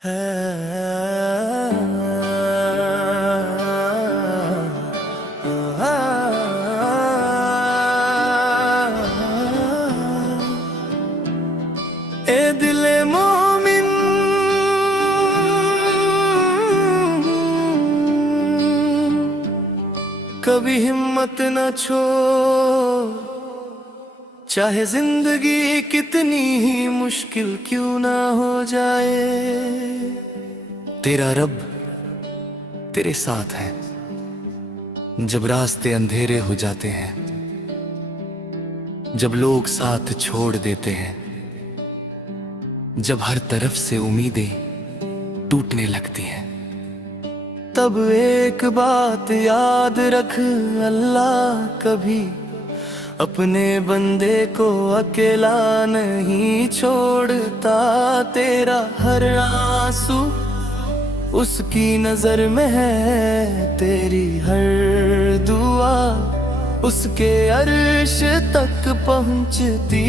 ए दिले मोमिन कभी हिम्मत न छोड़, चाहे जिंदगी कितनी ही मुश्किल क्यों ना हो जाए। तेरा रब तेरे साथ है जब रास्ते अंधेरे हो जाते हैं, जब लोग साथ छोड़ देते हैं, जब हर तरफ से उम्मीदें टूटने लगती हैं। तब एक बात याद रख, अल्लाह कभी अपने बंदे को अकेला नहीं छोड़ता। तेरा हर आंसू उसकी नजर में है, तेरी हर दुआ उसके अर्श तक पहुंचती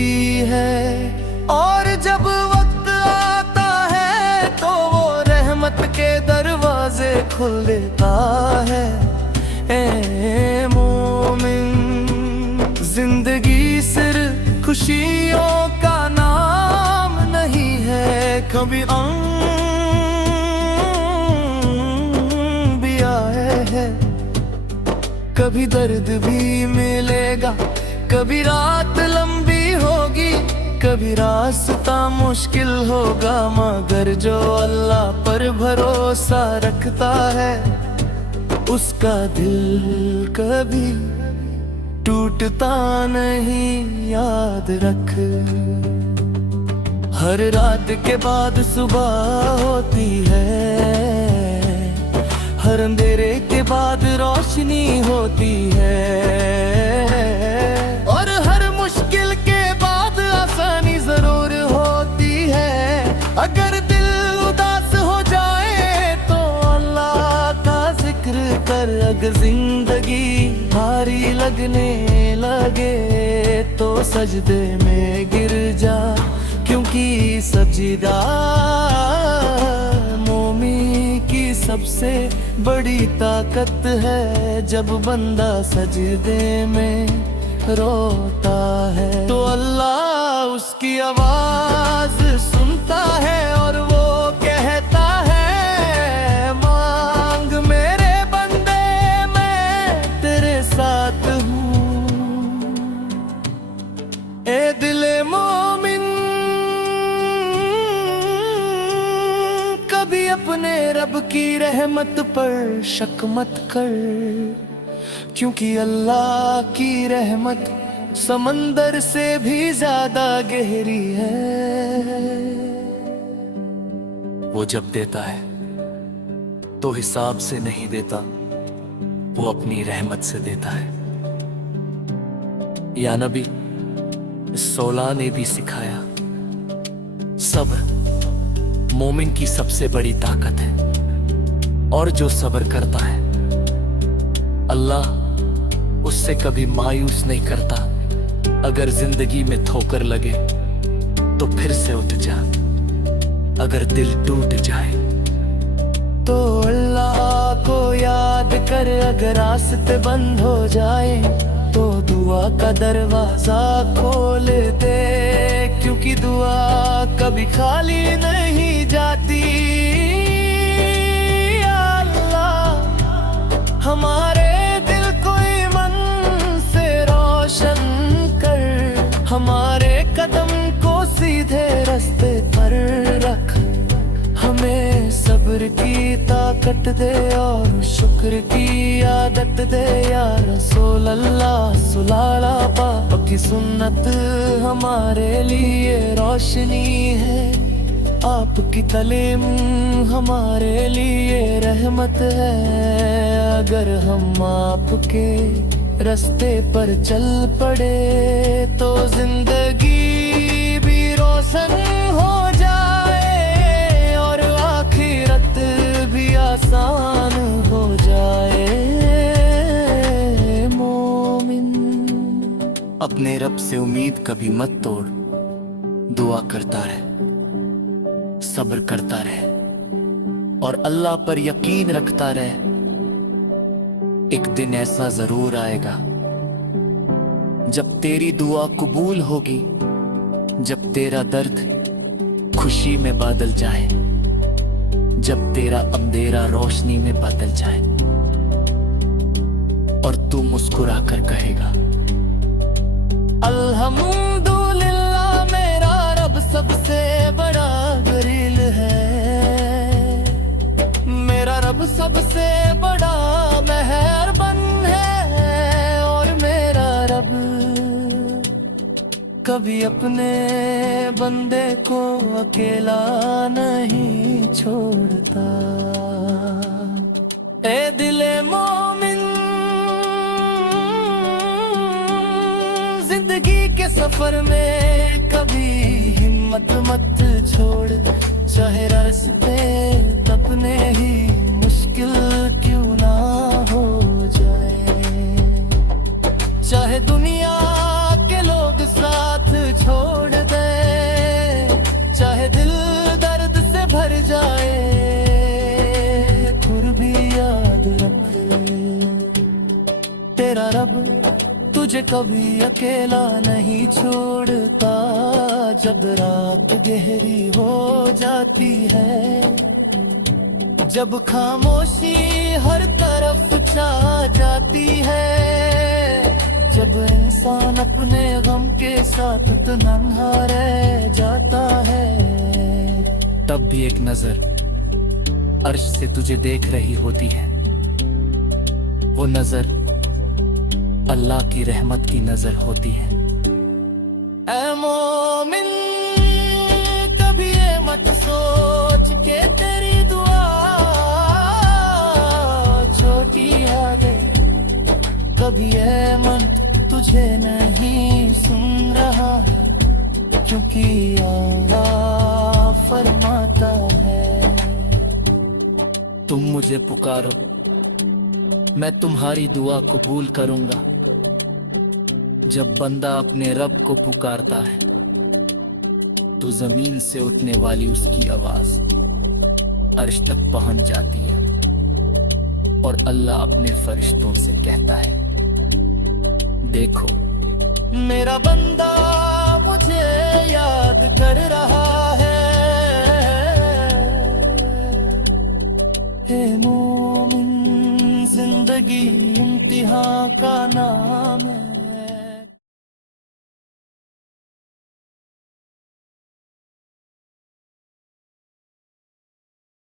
है। और जब वक्त आता है तो वो रहमत के दरवाजे खोल देता है। ए मोमिन, जिंदगी सिर्फ खुशियों का नाम नहीं है, कभी भी आए है, कभी दर्द भी मिलेगा, कभी रात लंबी होगी, कभी रास्ता मुश्किल होगा। मगर जो अल्लाह पर भरोसा रखता है उसका दिल कभी टूटता नहीं, याद रख। हर रात के बाद सुबह होती है, हर अंधेरे के बाद रोशनी होती है, और हर मुश्किल के बाद आसानी जरूर होती है। अगर दिल उदास हो जाए तो अल्लाह का जिक्र कर, अगर जिंदगी भारी लगने लगे तो सजदे में गिर जा, क्योंकि सजदा मोमी की सबसे बड़ी ताकत है। जब बंदा सजदे में रोता है तो अल्लाह उसकी आवाज सुनता है और वो कहता है, मांग मेरे बंदे मैं तेरे साथ हूँ। ए दिले मोमिन, कभी अपने रब की रहमत पर शक मत कर, क्योंकि अल्लाह की रहमत समंदर से भी ज्यादा गहरी है। वो जब देता है तो हिसाब से नहीं देता, वो अपनी रहमत से देता है। या नबी सोला ने भी सिखाया, सब्र मोमिन की सबसे बड़ी ताकत है, और जो सब्र करता है अल्लाह उससे कभी मायूस नहीं करता। अगर जिंदगी में ठोकर लगे तो फिर से उठ जा, अगर दिल टूट जाए तो अल्लाह को याद कर। अगर रास्ते बंद हो जाए तो दुआ का दरवाजा खोल दे, क्योंकि दुआ कभी खाली नहीं जाती। अल्लाह हमारे दिल को ईमान से रोशन कर, हमारे कदम को सीधे रास्ते पर रख, हमें सब्र की ताकत दे और शुक्र की आदत दे। या रसूल अल्लाह सुलाला पाक की सुन्नत हमारे लिए रोशनी है, आपकी तालीम हमारे लिए रहमत है। अगर हम आपके रास्ते पर चल पड़े तो जिंदगी भी रोशन हो जाए और आखिरत भी आसान हो जाए। मोमिन, अपने रब से उम्मीद कभी मत तोड़, दुआ करता रहे, सब्र करता रहे, और अल्लाह पर यकीन रखता रहे। एक दिन ऐसा जरूर आएगा जब तेरी दुआ कबूल होगी, जब तेरा दर्द खुशी में बदल जाए, जब तेरा अंधेरा रोशनी में बदल जाए और तू मुस्कुरा कर कहेगा अल्हम्दुलिल्लाह, मेरा रब सबसे बड़ा दलील है, मेरा रब सबसे बड़ा मेहरबान है। और मेरा रब कभी अपने बंदे को अकेला नहीं छोड़ता। ए दिले मोमिन, जिंदगी के सफर में कभी हिम्मत मत छोड़, चाहे रास्ते अपने ही मुश्किल क्यों ना हो जाए, चाहे दुनिया के लोग साथ छोड़ दे, चाहे दिल दर्द से भर जाए, फिर भी याद रख तेरा रब तुझे कभी अकेला नहीं छोड़ता। जब रात गहरी हो जाती है, जब खामोशी हर तरफ छा जाती है, जब इंसान अपने गम के साथ तो नन्हा रह जाता है, तब भी एक नजर अर्श से तुझे देख रही होती है। वो नजर अल्लाह की रहमत की नजर होती है। ऐ मोमिन, कभी ये मत सोच के तेरी दुआ छोटी है, कभी ये मन तुझे नहीं सुन रहा, क्योंकि अल्लाह फरमाता है तुम मुझे पुकारो, मैं तुम्हारी दुआ कबूल करूंगा। जब बंदा अपने रब को पुकारता है तो जमीन से उठने वाली उसकी आवाज अर्श तक पहुंच जाती है और अल्लाह अपने फरिश्तों से कहता है, देखो मेरा बंदा मुझे याद कर रहा है। हे मोमिन, जिंदगी इम्तिहान का नाम है,